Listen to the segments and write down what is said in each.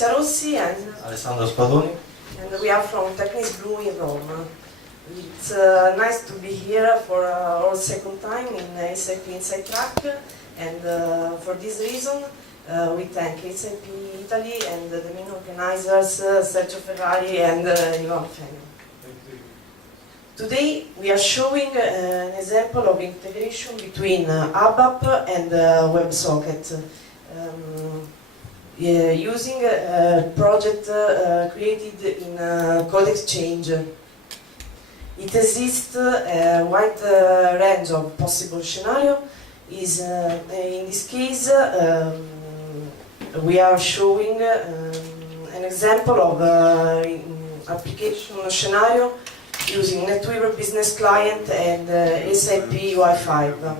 Patrizia Rossi and Alessandro Spadoni. we are from Technis Blue in Rome. It's nice to be here for our second time in SAP Inside Track, and for this reason we thank SAP Italy and the main organizers Sergio Ferrari and Ivan Fenner. Today we are showing an example of integration between Abap and WebSockets. Using a project created in Code Exchange. It exists a wide range of possible scenarios. In this case, we are showing an example of application scenario using NetWeaver Business Client and SAP UI5.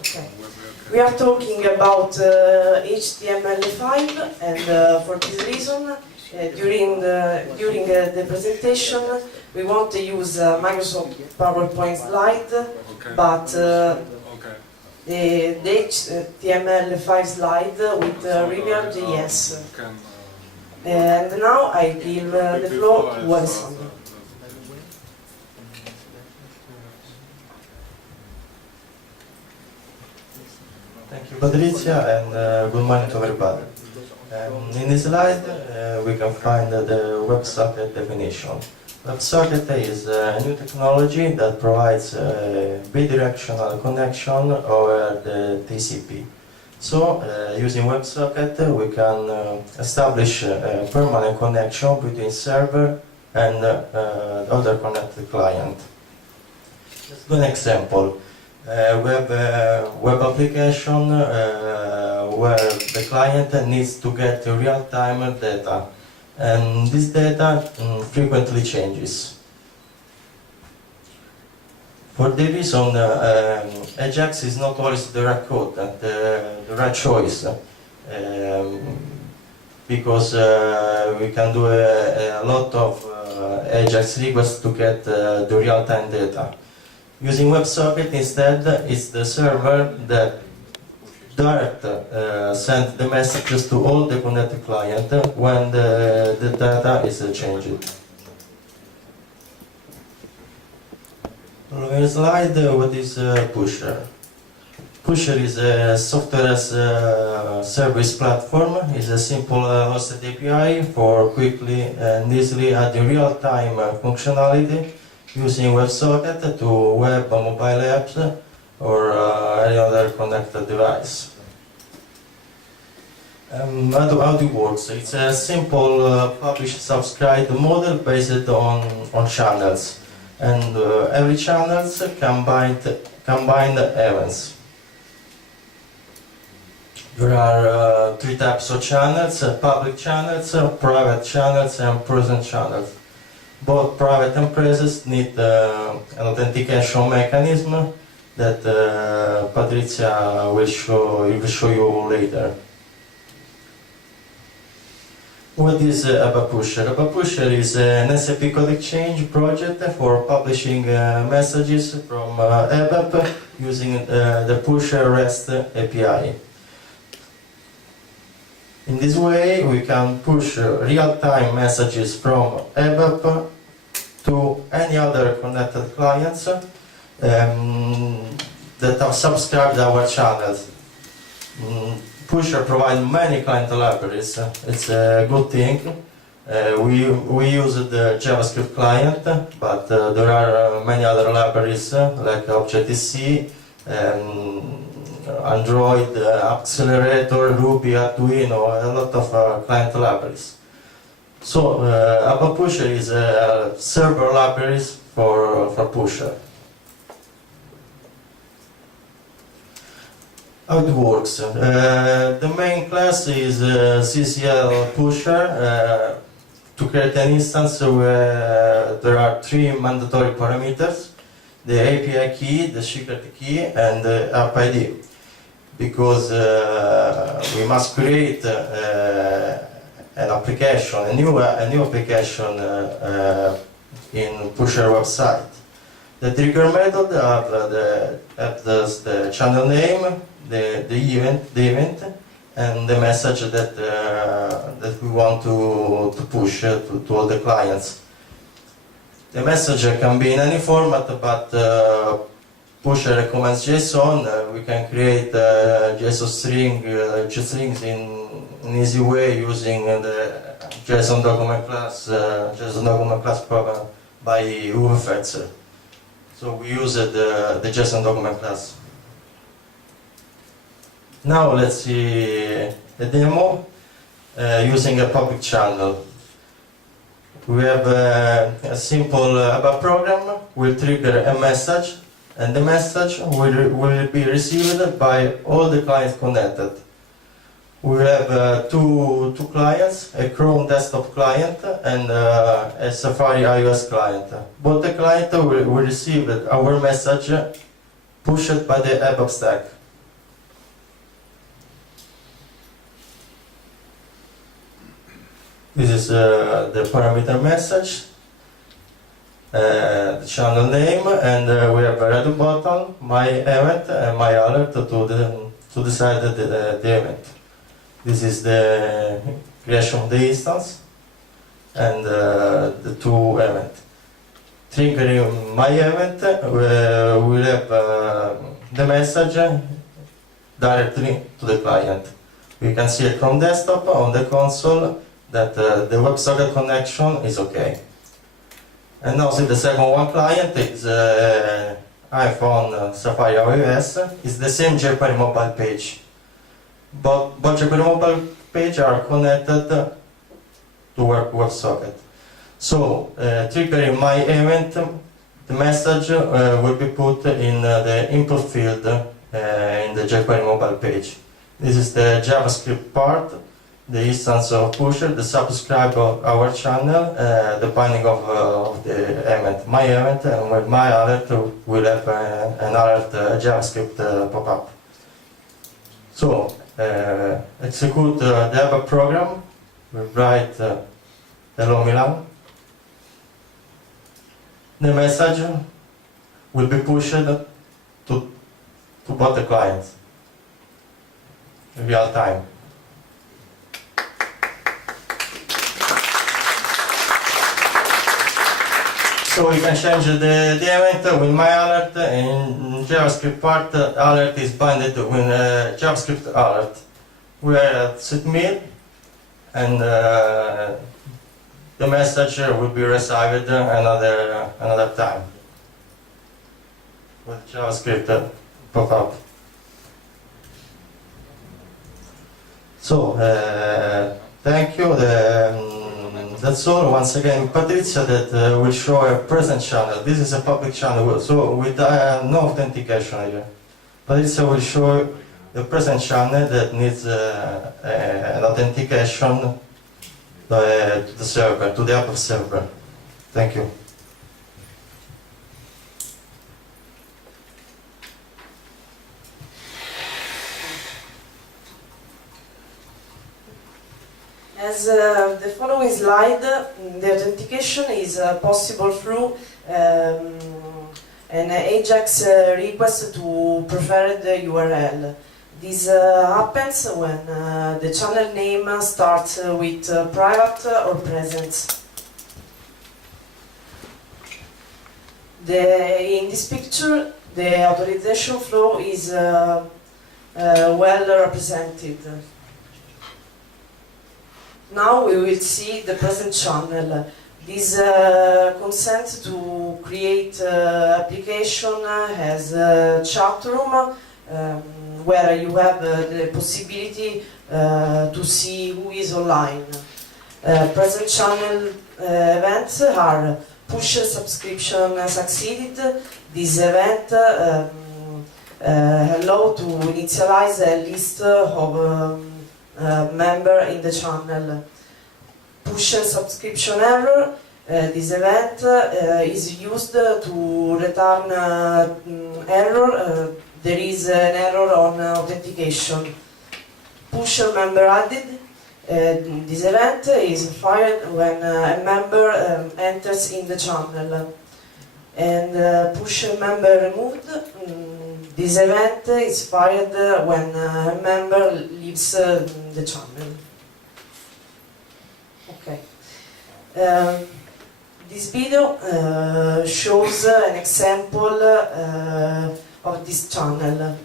Okay. We are talking about HTML5, and for this reason, during the presentation, we want to use Microsoft PowerPoint slide, but the HTML5 slide with Reveal.js. And now I give the floor to Alessandro. Thank you, Patrizia, and good morning to everybody. In this slide, we can find the WebSocket definition. WebSocket is a new technology that provides a bidirectional connection over the TCP. So, using WebSocket, we can establish a permanent connection between server and other connected client. Let's do an example. We have a web application where the client needs to get real-time data, and this data frequently changes. For the reason, Ajax is not always the right code, the right choice, because we can do a lot of Ajax requests to get the real-time data. Using WebSocket instead, it's the server that sends the messages to all the connected client when the data is changed. Following slide, what is Pusher? Pusher is a software as a service platform. It's a simple hosted API for quickly and easily adding real-time functionality using WebSocket to web or mobile apps or any other connected device. How it works? It's a simple publish-subscribe model based on channels, and every channel combined events. There are three types of channels: public channels, private channels, and present channels. Both private and present need an authentication mechanism that Patrizia will show you later. What is Abap Pusher? Abap Pusher is an SAP Code Exchange project for publishing messages from Abap using the Pusher REST API. In this way, we can push real-time messages from Abap to any other connected clients that have subscribed our channels. Pusher provides many client libraries. It's a good thing. We use the JavaScript client, but there are many other libraries like Objective-C, Android, Accelerator, Ruby, Arduino, a lot of client libraries. So, Abap Pusher is a server libraries for Pusher. How it works? The main class is CCL Pusher. To create an instance where there are three mandatory parameters: the API key, the secret key, and the app ID. Because we must create an application, a new application in Pusher website. The trigger method have the channel name, the event, and the message that that we want to push to all the clients. The message can be in any format, but pusher recommends JSON. We can create JSON strings in an easy way using the JSON document class program by UFX. So we use the JSON document class. Now let's see the demo using a public channel. We have a simple Abap program. Will trigger a message, and the message will be received by all the clients connected. We have two clients, a Chrome desktop client and a Safari iOS client. Both the client will receive our message pushed by the Abap stack. This is the parameter message, the channel name, and we have a red button, my event and my alert to decide the event. This is the creation of the instance and the two events. Triggering my event, we will have the message directly to the client. We can see it from desktop on the console that the WebSocket connection is okay. And now see the second one client is iPhone Safari iOS. It's the same jQuery mobile page. But jQuery mobile page are connected to WebSocket. So triggering my event, the message will be put in the input field in the jQuery mobile page. This is the JavaScript part, the instance of pusher, the subscribe of our channel, the binding of the event, my event, and with my alert will have an alert JavaScript pop-up. So execute the Abap program. We write hello Milan. The message will be pushed to both the clients in real time. So we can change the event with my alert. In JavaScript part, alert is binded with JavaScript alert. We are at submit, and the message will be received another time with JavaScript pop-up. So thank you. That's all. Once again, Patrizia that will show a present channel. This is a public channel, so with no authentication here. Patrizia will show the present channel that needs an authentication to the server, to the Abap server. Thank you. As the following slide, the authentication is possible through an AJAX request to preferred URL. This happens when the channel name starts with private or present. In this picture, the authorization flow is well represented. Now we will see the present channel. This consent to create application has a chat room where you have the possibility to see who is online. Present channel events are push subscription succeeded. This event allow to initialize a list of member in the channel. Push subscription error. This event is used to return error. There is an error on authentication. Push member added. This event is fired when a member enters in the channel. And push member removed. This event is fired when a member leaves the channel. Okay. This video shows an example of this channel.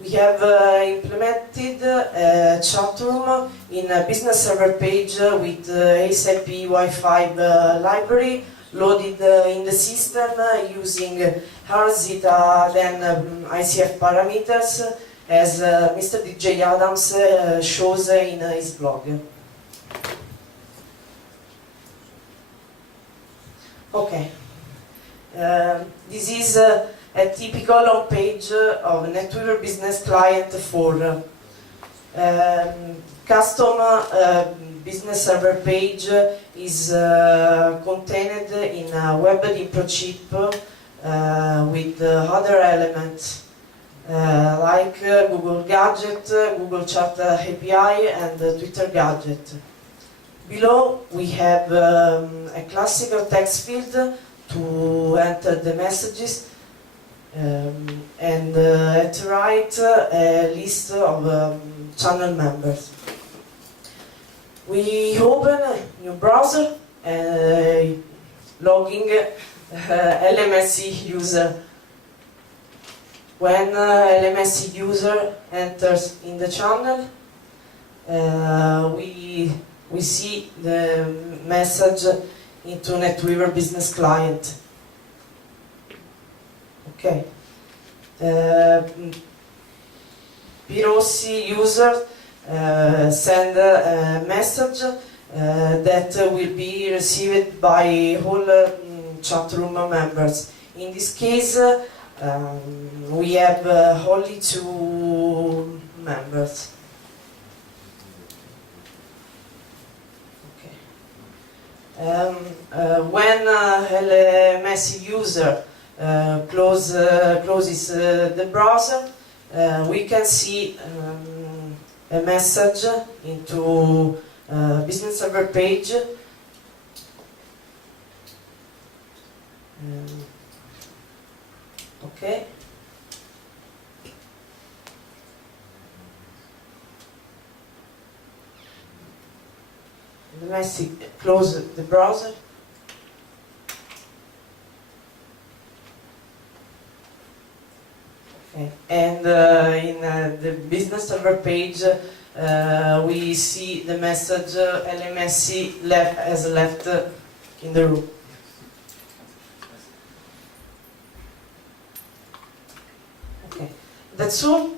We have implemented a chat room in a business server page with ASAP Wi-Fi library loaded in the system using RZA then ICF parameters as Mr. DJ Adams shows in his blog. Okay, this is a typical home page of NetWeaver Business Client for custom business server page is contained in a WebDimpro chip with other elements like Google Gadget, Google Chat API and Twitter Gadget. Below we have a classical text field to enter the messages and at the right a list of channel members. We open a new browser logging LMSC user. When LMSC user enters in the channel, we see the message into NetWeaver Business Client. Okay. Rossi user send a message that will be received by all chat room members. In this case, we have only 2 members. When LMS user closes the browser, we can see a message into business server page. Okay. The message close the browser. Okay. And in the business server page, we see the message LMSC has left in the room. Okay. That's all.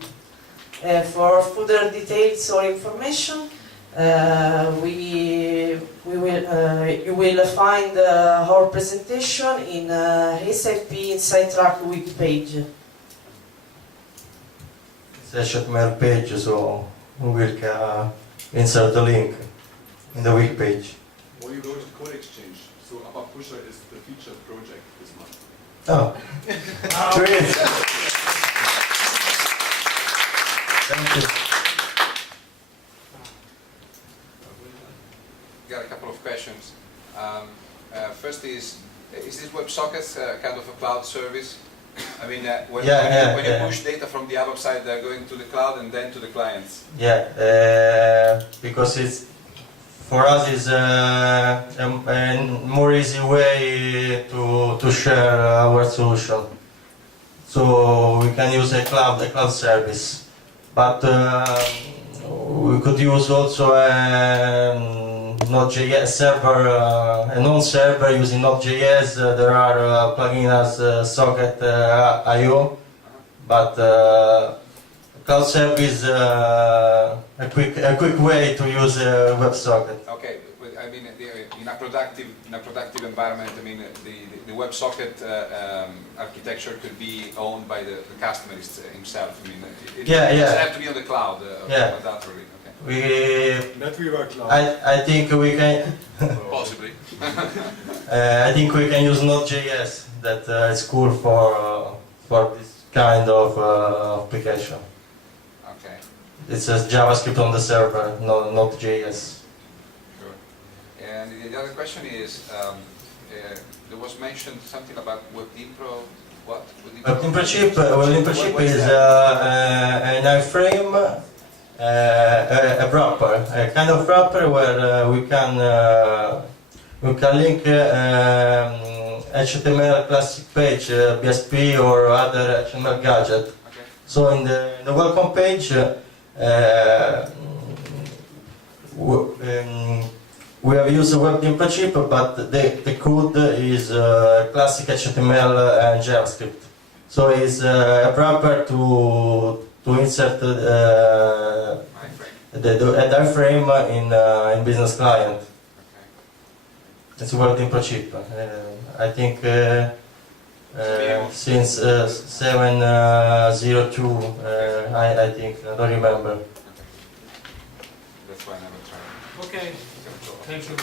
For further details or information, you will find our presentation in SAP Insight Track wiki page. It's a Shotmail page, so we will insert the link in the wiki page. When you go to Code Exchange, so Abap Pusher is the featured project this month. Oh, great! Thank you. Got a couple of questions. First is this WebSockets kind of a cloud service? I mean, when you push data from the Abap side, they're going to the cloud and then to the clients. Yeah, because it's for us is a more easy way to share our solution. So we can use a cloud service, but we could use also Node.js server, a non-server using Node.js. There are plugins as Socket.io, but cloud service a quick way to use WebSocket. Okay, but I mean, in a productive environment, I mean, the WebSocket architecture could be owned by the customer himself. I mean, it doesn't have to be on the cloud mandatorily. NetWeaver Cloud. I think we can. Possibly. I think we can use Node.js. That is cool for this kind of application. Okay. It says JavaScript on the server, not Node.js. Sure. And the other question is, there was mentioned something about WebDimpro What? WebInfra chip, WebInfra chip is an iframe, a wrapper, a kind of wrapper where we can link HTML classic page, BSP or other HTML gadget. Okay. So in the welcome page, we have used a WebInfra chip, but the code is classic HTML and JavaScript. So it's a wrapper to insert the iframe in business client. Okay. It's a WebInfra chip. I think since 702, I think, I don't remember. Okay. That's why I never tried. Okay, Thank thank you.